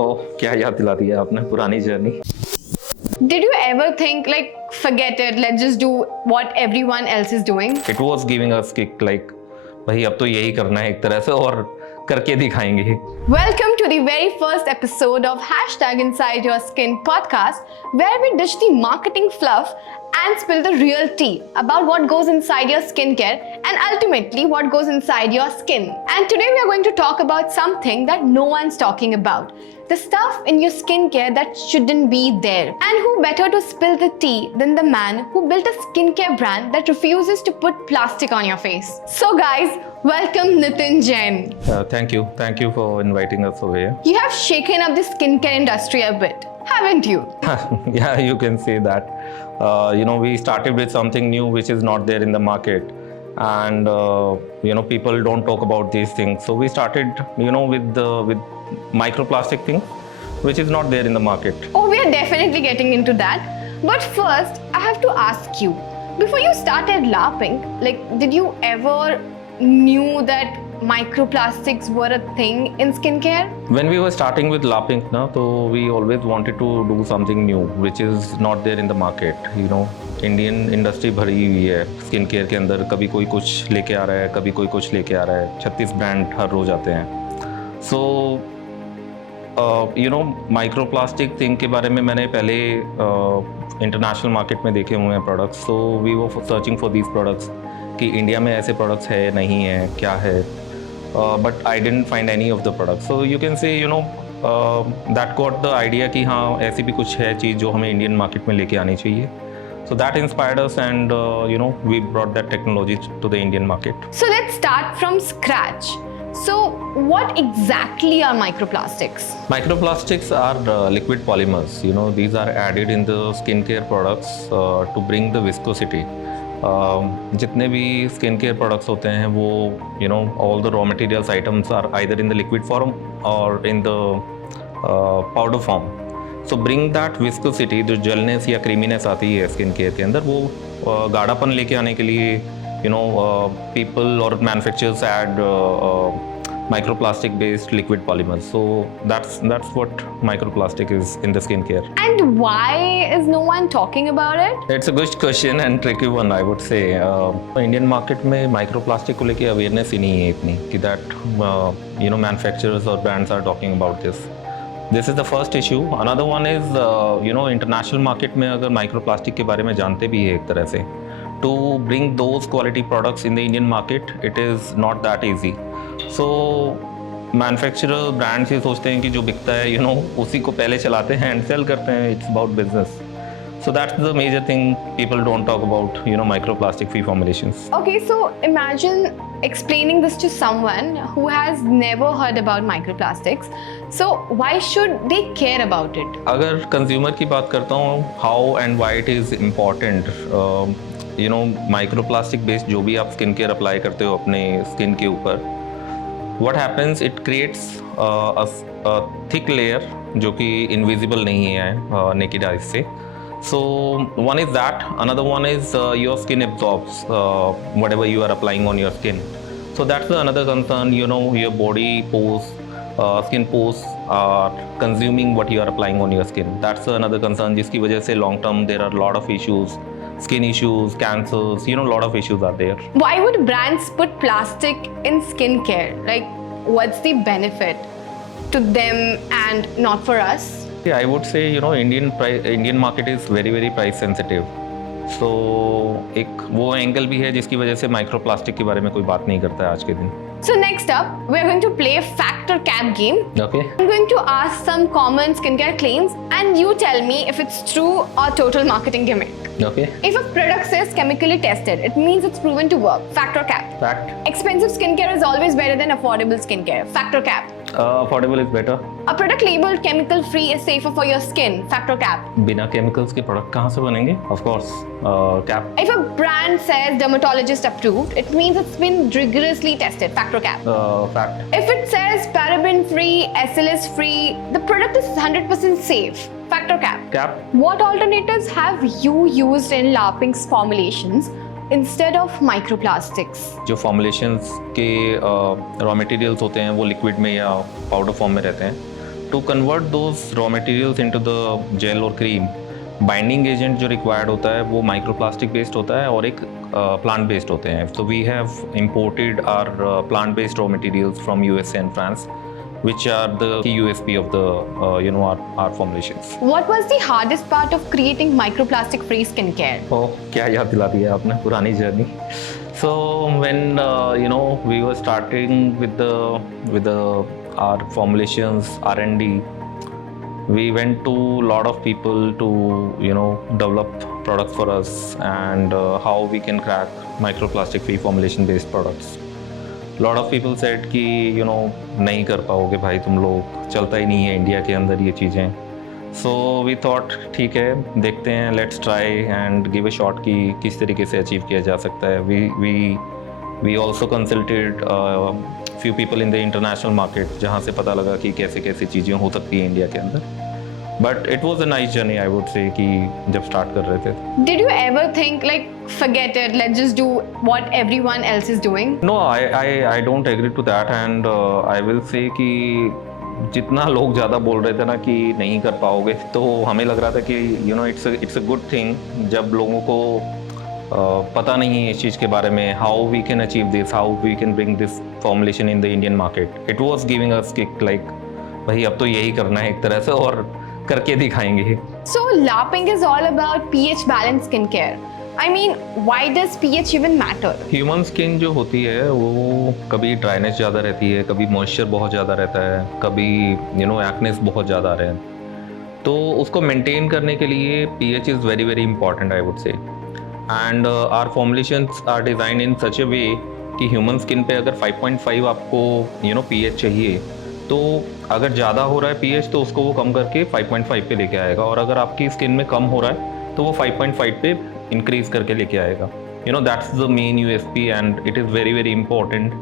ओह, क्या याद दिला दिया आपने पुरानी journey. Did you ever think like forget it, let's just do what everyone else is doing? It was giving us kick like भाई अब तो यही करना है एक तरह से और करके दिखाएंगे। Welcome to the very first episode of Hashtag Inside Your Skin podcast, where we dish the marketing fluff and spill the real tea about what goes inside your skincare and ultimately what goes inside your skin. And today we are going to talk about something that no one's talking about. The stuff in your skincare that shouldn't be there. And who better to spill the tea than the man who built a skincare brand that refuses to put plastic on your face. So guys, welcome Nitin Jain. Thank you for inviting us over here. You have shaken up the skincare industry a bit, haven't you? Yeah, you can say that. We started with something new which is not there in the market, and people don't talk about these things. So we started, with microplastic thing, which is not there in the market. Oh, we are definitely getting into that. But first, I have to ask you, before you started LARPing, did you ever knew that microplastics were a thing in skincare? When we were starting with LARPing, so we always wanted to do something new, which is not there in the market. Indian industry भरी हुई है skin care के अंदर, कभी कोई कुछ लेके आ रहा है, कभी कोई कुछ लेके आ रहा है, 36 ब्रांड हर रोज आते हैं। सो माइक्रोप्लास्टिक थिंग के बारे में मैंने पहले इंटरनेशनल मार्केट में देखे हुए हैं products. So we were searching for these products कि इंडिया में ऐसे प्रोडक्ट्स है नहीं है, क्या है, but I didn't find any of the products. So you can say that got the idea कि हाँ ऐसी भी कुछ है चीज़ जो हमें इंडियन मार्केट में लेके आनी चाहिए। So that inspired us, and we brought that technology to the Indian market. So let's start from scratch. So what exactly are microplastics? Microplastics are liquid polymers. These are added in the skincare products to bring the viscosity. जितने भी skincare products होते हैं वो all the raw materials items are either in the liquid form or in the powder form. So bring that viscosity, जो जलनेस या creaminess आती है skin care के अंदर, वो गाढ़ापन लेके आने के लिए पीपल और manufacturers add microplastic based liquid polymers. So that's what microplastic is in the skincare. And why is no one talking about it? It's a good question and tricky one, I would say. Indian market में microplastic को लेके awareness ही नहीं है इतनी कि that manufacturers or brands are talking about this. This is the first issue. Another one is, international market में अगर microplastic के बारे में जानते भी है एक तरह से, to bring those quality products in the Indian market, it is not that easy. So manufacturer brands ये सोचते हैं कि जो बिकता है उसी को पहले चलाते हैं and sell करते हैं. It's about business. So that's the major thing people don't talk about, microplastic free formulations. Okay, so imagine explaining this to someone who has never heard about microplastics. So why should they care about it? अगर consumer की बात करता हूँ, how and why it is important, microplastic based जो भी आप skin care apply करते हो अपने स्किन के ऊपर, what happens, it creates a thick layer जो कि इनविजिबल नहीं है naked eyes से. So one is that. Another one is your skin absorbs whatever you are applying on your skin. So that's another concern. Your body pores, skin pores are consuming what you are applying on your skin. That's another concern. जिसकी वजह से long term there are a lot of issues, skin issues, cancers. A lot of issues are there. Why would brands put plastic in skincare? What's the benefit to them and not for us? I would say Indian market is very very price sensitive. So एक वो angle भी है जिसकी वजह से microplastic के बारे में कोई बात नहीं करता है आज के दिन. So next up, we're going to play a factor cap game. Okay. I'm going to ask some common skincare claims and you tell me if it's true or total marketing gimmick. Okay. If a product says chemically tested, it means it's proven to work. Factor cap. Fact. Expensive skincare is always better than affordable skincare. Factor cap. Affordable is better. A product labeled chemical free is safer for your skin. Factor cap. बिना chemicals के product कहाँ से बनेंगे? Of course, cap. If a brand says dermatologist approved, it means it's been rigorously tested. Factor cap. Fact. If it says paraben free, SLS free, the product is 100% safe. Factor cap. Cap. What alternatives have you used in LARPing's formulations instead of microplastics? जो formulations के raw materials होते हैं वो liquid में या powder form में रहते हैं, to convert those raw materials into the gel or cream, binding agent जो रिक्वायर्ड होता है वो माइक्रोप्लास्टिक बेस्ड होता है और एक प्लांट बेस्ड होते हैं. So we have imported our plant based raw materials from USA and France, which are the key USP of the our formulations. What was the hardest part of creating microplastic free skincare? Oh, क्या याद दिला दिया आपने पुरानी journey. So when we were starting with our formulations R&D, we went to a lot of people to develop products for us and how we can crack microplastic free formulation based products. Lot of people said कि नहीं कर पाओगे भाई तुम लोग, चलता ही नहीं है इंडिया के अंदर ये चीज़ें. So we thought ठीक है देखते हैं, let's try and give a shot कि किस तरीके से अचीव किया जा सकता है. We also consulted few people in the international market जहाँ से पता लगा कि कैसे कैसे चीज़ें हो सकती हैं इंडिया के अंदर. But it was a nice journey, I would say, कि जब start कर रहे थे. Did you ever think like, forget it, let's just do what everyone else is doing? No, I don't agree to that, and I will say कि जितना लोग ज़्यादा बोल रहे थे ना कि नहीं कर पाओगे, तो हमें लग रहा था कि it's a good thing जब लोगों को पता नहीं है इस चीज़ के बारे में, how we can achieve this, how we can bring this formulation in the Indian market. It was giving us kick like भाई अब तो यही करना है एक तरह से और करके दिखाएंगे. So LARPing is all about pH balanced skincare. I mean, why does pH even matter? Human skin जो होती है वो कभी ड्राइनेस ज़्यादा रहती है, कभी मॉइस्चर बहुत ज़्यादा रहता है, कभी एक्नेस बहुत ज़्यादा रहे. तो उसको मेंटेन करने के लिए pH is very very important, I would say. And our formulations are design in such a way कि ह्यूमन स्किन पे अगर 5.5 आपको pH चाहिए, तो अगर ज़्यादा हो रहा है pH तो उसको वो कम करके 5.5 पे लेके आएगा, और अगर आपकी स्किन में कम हो रहा है तो वो 5.5 पे इंक्रीज करके लेके आएगा. That's the main USP, and it is very very important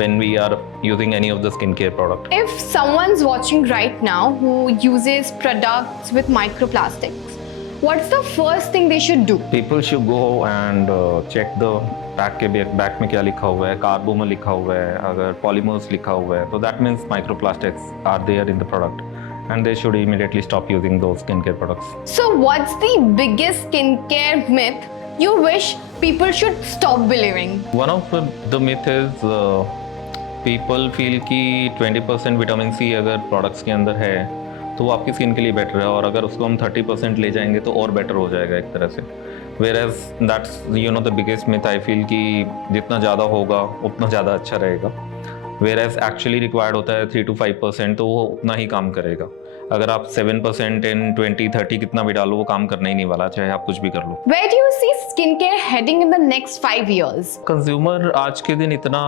when we are using any of the skincare product. If someone's watching right now who uses products with microplastics, what's the first thing they should do? People should go and check the pack के back में क्या लिखा हुआ है. कार्बो में लिखा हुआ है, अगर पॉलीमर्स लिखा हुआ है तो that means microplastics are there in the product, and they should immediately stop using those skincare products. So what's the biggest skincare myth you wish people should stop believing? One of the myth is people feel कि 20% vitamin C अगर products के अंदर है तो वो आपकी skin के लिए बेटर है, और अगर उसको हम 30% ले जाएंगे तो और बेटर हो जाएगा एक तरह से. Whereas that's the biggest myth I feel कि जितना ज़्यादा होगा उतना ज़्यादा अच्छा रहेगा. Whereas actually required होता है 3 to 5%, तो वो उतना ही काम करेगा. अगर आप 7%, 10, 20, 30 कितना भी डालो वो काम करना ही नहीं वाला, चाहे आप कुछ भी कर लो. Where do you see skincare heading in the next 5 years? Consumer आज के दिन इतना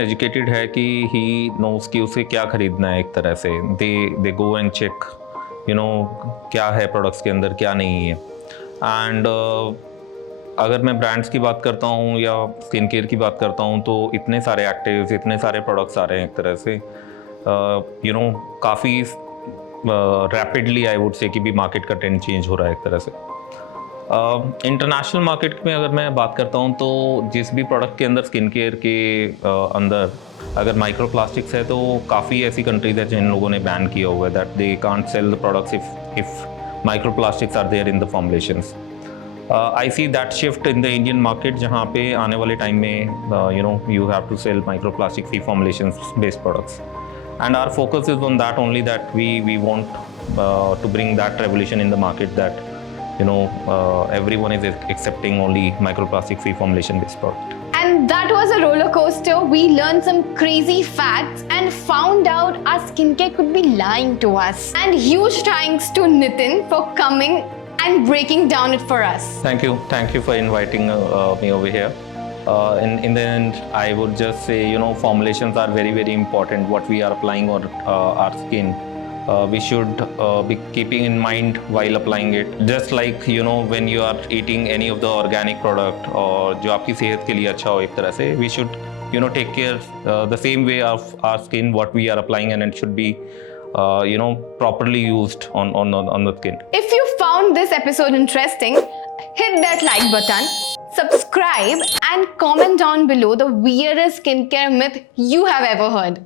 एजुकेटेड है कि ही नोस कि उसे क्या खरीदना है. एक तरह से दे गो एंड चेक क्या है प्रोडक्ट्स के अंदर क्या नहीं है. एंड अगर मैं ब्रांड्स की बात करता हूँ या स्किन केयर की बात करता हूँ तो इतने सारे एक्टिव्स, इतने सारे प्रोडक्ट्स आ रहे हैं एक तरह से काफ़ी रैपिडली आई वुड से कि भी मार्केट का ट्रेंड चेंज हो रहा है एक तरह से. इंटरनेशनल मार्केट में अगर मैं बात करता हूँ तो जिस भी प्रोडक्ट के अंदर स्किन केयर के अंदर अगर माइक्रोप्लास्टिक्स है तो काफ़ी ऐसी कंट्रीज है जिन लोगों ने बैन किया हुआ है that they can't sell the products if microplastics are there in the formulations. I see that shift in the Indian market जहाँ पे आने वाले टाइम में you have to sell microplastic free formulations based products, and our focus is on that only, that we want to bring that revolution in the market that everyone is accepting only microplastic free formulation based product. And that was a roller coaster. We learned some crazy facts and found out our skincare could be lying to us. And huge thanks to Nitin for coming and breaking down it for us. Thank you for inviting me over here. In the end, I would just say, formulations are very, very important. What we are applying on our skin, we should be keeping in mind while applying it. Just like when you are eating any of the organic product और जो आपकी सेहत के लिए अच्छा हो एक तरह से, we should take care the same way of our skin, what we are applying, and it should be properly used on the skin. If you found this episode interesting, hit that like button, subscribe, and comment down below the weirdest skincare myth you have ever heard.